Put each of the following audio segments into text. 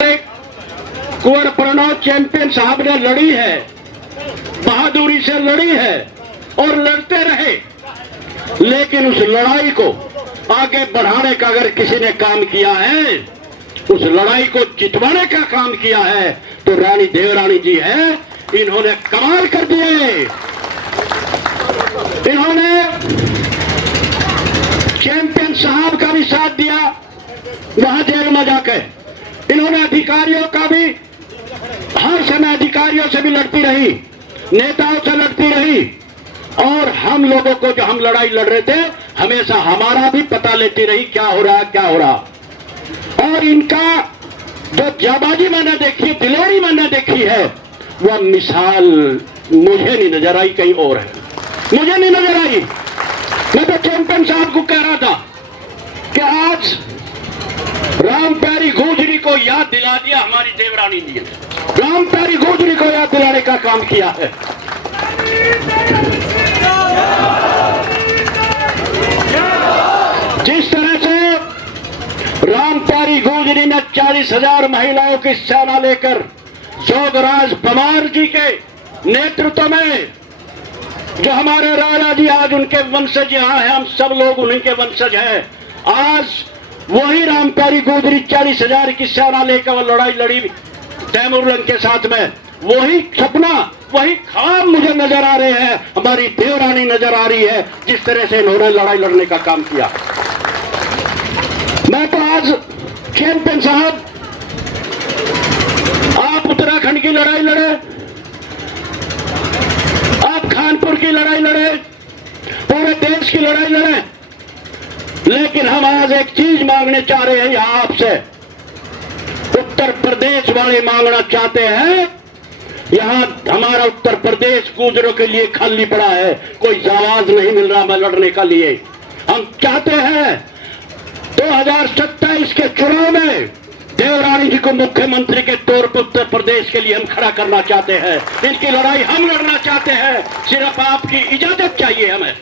Kunwar Pranav champion साहब ने लड़ी है, बहादुरी से लड़ी है और लड़ते रहे, लेकिन उस लड़ाई को आगे बढ़ाने का अगर किसी ने काम किया है, उस लड़ाई को जितवाने का काम किया है तो रानी देवरानी जी है। इन्होंने कमाल कर दिए। इन्होंने चैंपियन साहब का भी साथ दिया वहां जेल में जाकर। इन्होंने अधिकारियों का भी, हर समय अधिकारियों से भी लड़ती रही, नेताओं से लड़ती रही, और हम लोगों को जो हम लड़ाई लड़ रहे थे हमेशा हमारा भी पता लेती रही क्या हो रहा क्या हो रहा। और इनका जो जाबाजी मैंने देखी, दिलेरी मैंने देखी है, वह मिसाल मुझे नहीं नजर आई, कहीं और है, मुझे नहीं नजर आई। मैं तो चैंपियन साहब को कह रहा था कि आज राम प्यारी गोजरी को याद दिला दिया हमारी देवरानी जी ने, राम प्यारी गोजरी को याद दिलाने का काम किया है। जिस तरह से राम प्यारी गोजरी ने 40,000 महिलाओं की सेना लेकर जोगराज पमार जी के नेतृत्व में, जो हमारे राजा जी आज उनके वंशज यहाँ हैं, हम सब लोग उन्हीं के वंशज हैं, आज वही राम प्यारी गोजरी 40,000 की सेना लेकर वो लड़ाई लड़ी तैमूरलंग के साथ में। वही सपना, वही ख्वाब मुझे नजर आ रहे हैं, हमारी देवरानी नजर आ रही है, जिस तरह से इन्होंने लड़ाई लड़ने का काम किया। मैं तो आज चैंपियन साहब, आप उत्तराखंड की लड़ाई लड़े, आप कानपुर की लड़ाई लड़े, पूरे देश की लड़ाई लड़े, लेकिन हम आज एक चीज मांगने चाह रहे हैं यहां आपसे। उत्तर प्रदेश वाले मांगना चाहते हैं, यहां हमारा उत्तर प्रदेश गुजरों के लिए खाली पड़ा है, कोई आवाज नहीं मिल रहा मैं लड़ने का लिए। हम चाहते हैं 2027 के चुनाव में देवरानी जी को मुख्यमंत्री के तौर पर उत्तर प्रदेश के लिए हम खड़ा करना चाहते हैं। इनकी लड़ाई हम लड़ना चाहते हैं, सिर्फ आपकी इजाजत चाहिए हमें।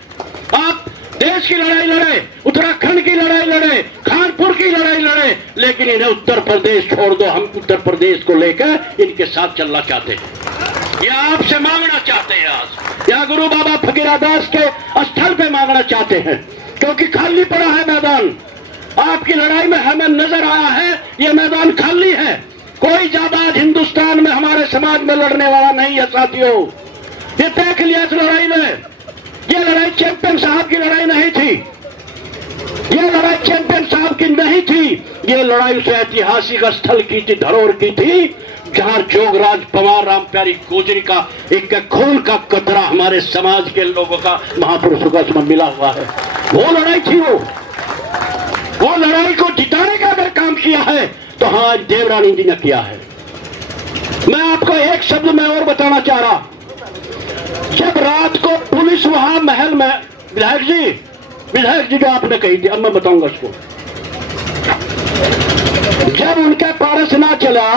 आप देश की लड़ाई लड़े, उत्तराखंड की लड़ाई लड़े, कानपुर की लड़ाई लड़े, लेकिन इन्हें उत्तर प्रदेश छोड़ दो। हम उत्तर प्रदेश को लेकर इनके साथ चलना चाहते हैं, या आपसे मांगना चाहते हैं आज, या गुरु बाबा फकीरादास के स्थल पे मांगना चाहते हैं, क्योंकि खाली पड़ा है मैदान। आपकी लड़ाई में हमें नजर आया है ये मैदान खाली है, कोई जाबाज हिंदुस्तान में हमारे समाज में लड़ने वाला नहीं है साथियों। ये देख लिया इस लड़ाई में, ये लड़ाई चैंपियन साहब की लड़ाई नहीं थी, ये लड़ाई चैंपियन साहब की नहीं थी, ये लड़ाई उस ऐतिहासिक स्थल की थी, धरोहर की थी, जहां जोगराज पवार राम प्यारी गोजरी का एक खून का कतरा हमारे समाज के लोगों का, महापुरुषों का इसमें मिला हुआ है। वो लड़ाई थी, वो लड़ाई को जिताने का अगर काम किया है तो हाँ देवरानी जी ने किया है। मैं आपको एक शब्द में और बताना चाह रहा, जब रात को पुलिस वहां महल में, विधायक जी जो आपने कही थी, अब मैं बताऊंगा उसको, जब उनका पारस ना चला,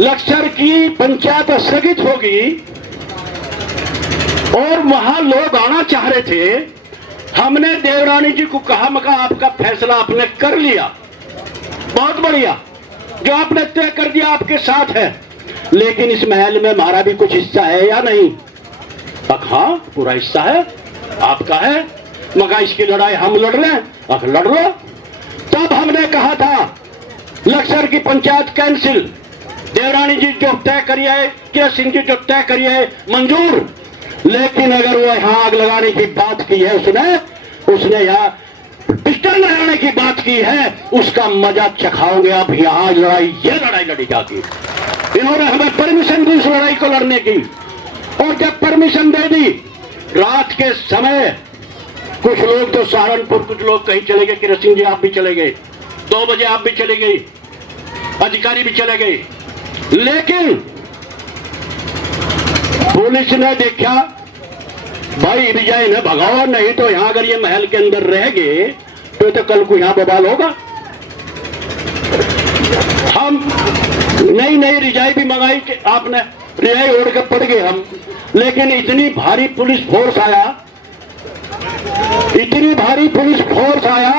लक्सर की पंचायत स्थगित होगी और वहां लोग आना चाह रहे थे, हमने देवरानी जी को कहा, मका आपका फैसला आपने कर लिया, बहुत बढ़िया, जो आपने तय कर दिया आपके साथ है, लेकिन इस महल में हमारा भी कुछ हिस्सा है या नहीं? हाँ पूरा हिस्सा है आपका है, मगर इसकी लड़ाई हम लड़ रहे हैं, लड़ लो। तब हमने कहा था लक्सर की पंचायत कैंसिल, देवरानी जी जो तय करिए, किरण सिंह जी जो तय करिए, मंजूर, लेकिन अगर वो यहां आग लगाने की बात की है, उसने यहाँ पिस्टल लगाने की बात की है, उसका मजा चखाओगे आप। यहाँ लड़ाई, ये लड़ाई लड़ी जाती। इन्होंने हमें परमिशन दी इस लड़ाई को लड़ने की, और जब परमिशन दे दी, रात के समय कुछ लोग तो सहारनपुर, कुछ लोग कहीं चले गए, किरण सिंह जी आप भी चले गए, 2 बजे आप भी चले गई, अधिकारी भी चले गए, लेकिन पुलिस ने देखा भाई विजय ने भगाओ, नहीं तो यहां अगर ये महल के अंदर रह गए तो कल को यहां बवाल होगा। हम नई रिजाई भी मंगाई कि आपने, रिजाई ओढ़ के पड़ गए हम, लेकिन इतनी भारी पुलिस फोर्स आया, इतनी भारी पुलिस फोर्स आया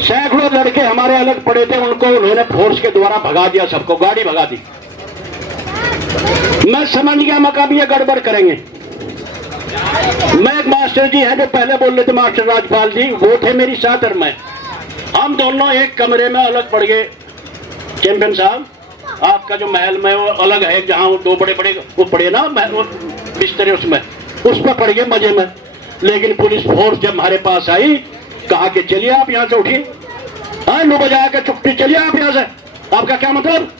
सैकड़ों लड़के हमारे अलग पड़े थे, उनको उन्होंने फोर्स के द्वारा भगा दिया, सबको गाड़ी भगा दी। मैं समझ गया मका भी ये गड़बड़ करेंगे। मैं एक मास्टर जी है जो पहले बोल रहे थे, मास्टर राजपाल जी, वो थे मेरी साथ और मैं, हम दोनों एक कमरे में अलग पड़ गए। चैंपियन साहब, आपका जो महल में वो अलग है, जहाँ वो दो बड़े बड़े वो पड़े ना वो बिस्तरे, उसमें उस पर पड़ गए मजे में। लेकिन पुलिस फोर्स जब हमारे पास आई, कहा कि चलिए आप यहाँ से उठिए, हाँ लो बजा के चुप्पी, चलिए आप यहाँ से, आपका क्या मतलब।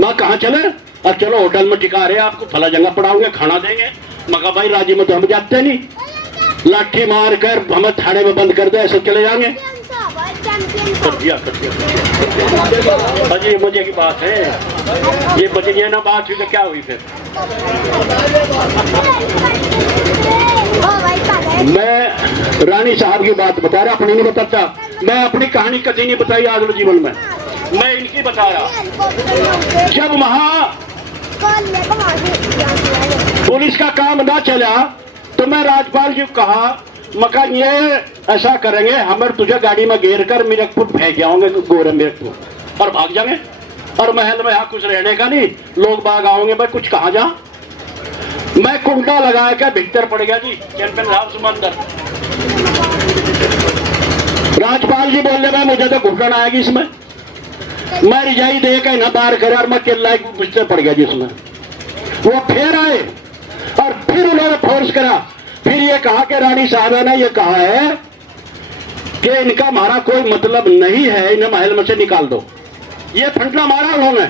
मैं कहाँ चले, अब चलो होटल में टिका रहे, आपको फला जगह पड़ाऊंगे, खाना देंगे। मगर भाई राजी में तो हम जाते नहीं, लाठी मार कर हमें थाने में बंद कर दे, ऐसे चले जाएंगे। कर दिया अजी मजे की बात है, ये बचनिया ना बात हुई तो क्या हुई फिर। मैं रानी साहब की बात बता रहा, अपनी नहीं बताता। मैं अपनी कहानी कभी नहीं बताई आज जीवन में, मैं इनकी बता रहा। जब वहां पुलिस का काम ना चला तो मैं राजपाल जी को कहा, मका ये ऐसा करेंगे, हम तुझे गाड़ी में घेर कर मीरकपुर फेंक जाओगे, गोरे मीरकपुर, और भाग जाएंगे। और महल में यहाँ कुछ रहने का नहीं, लोग बाग आओगे, भाई कुछ कहा जा। मैं कुंडा लगा के भीतर पड़ गया जी, चैंपियन साहब समंदर। राजपाल जी बोलने में मुझे तो घुटन आएगी इसमें, मैं रिजाई दे के ना बाहर करे और मैं चिल्ला बिस्तर पड़ गया जिसमें। वो फिर आए और फिर उन्होंने फोर्स करा, फिर ये कहा कि रानी साहबा ने ये कहा है कि इनका हमारा कोई मतलब नहीं है, इन्हें महल में से निकाल दो। ये फंडा मारा उन्होंने।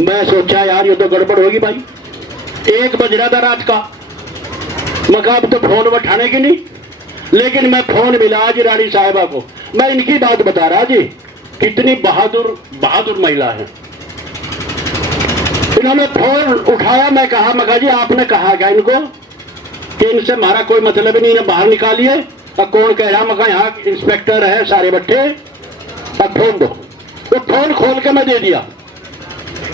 मैं सोचा यार ये तो गड़बड़ होगी भाई, 1 बज रहा था रात का, मगर अब तो फोन उठाने की नहीं। लेकिन मैं फोन मिला आज रानी साहिबा को, मैं इनकी बात बता रहा जी, कितनी बहादुर महिला है। इन्होंने फोन उठाया, मैं कहा मगा जी आपने कहा क्या इनको कि इनसे हमारा कोई मतलब नहीं, इन्हें बाहर निकालिए। और कौन कह रहा, मगा यहाँ इंस्पेक्टर है सारे बट्टे, और फोन दो। तो फोन खोल के मैं दे दिया,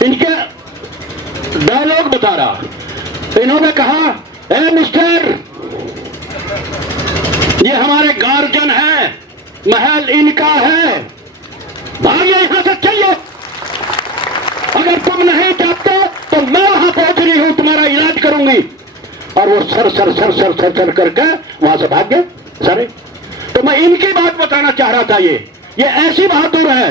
इनके डायलॉग बता रहा। इन्होंने कहा, ए मिस्टर, ये हमारे गार्जियन है, महल इनका है, भागिए यहां से, चाहिए। अगर तुम नहीं चाहते तो मैं वहां पहुंच रही हूं, तुम्हारा इलाज करूंगी। और वो sir sir sir sir sir sir करके वहां से भाग गए सारे। तो मैं इनकी बात बताना चाह रहा था, ये ऐसी बहादुर है,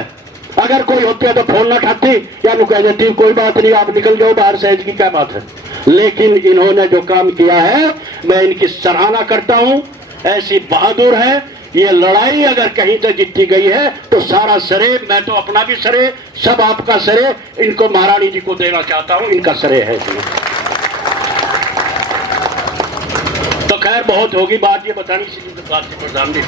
अगर कोई होती है तो फोन न उठाती या नु कह देती कोई बात नहीं आप निकल जाओ बाहर से, की क्या बात है। लेकिन इन्होंने जो काम किया है मैं इनकी सराहना करता हूं, ऐसी बहादुर है। ये लड़ाई अगर कहीं तो जीती गई है तो सारा श्रेय, मैं तो अपना भी श्रेय, सब आपका श्रेय इनको महारानी जी को देना चाहता हूं, इनका श्रेय है। तो खैर बहुत होगी बात, ये बतानी सी बात प्रधान जी।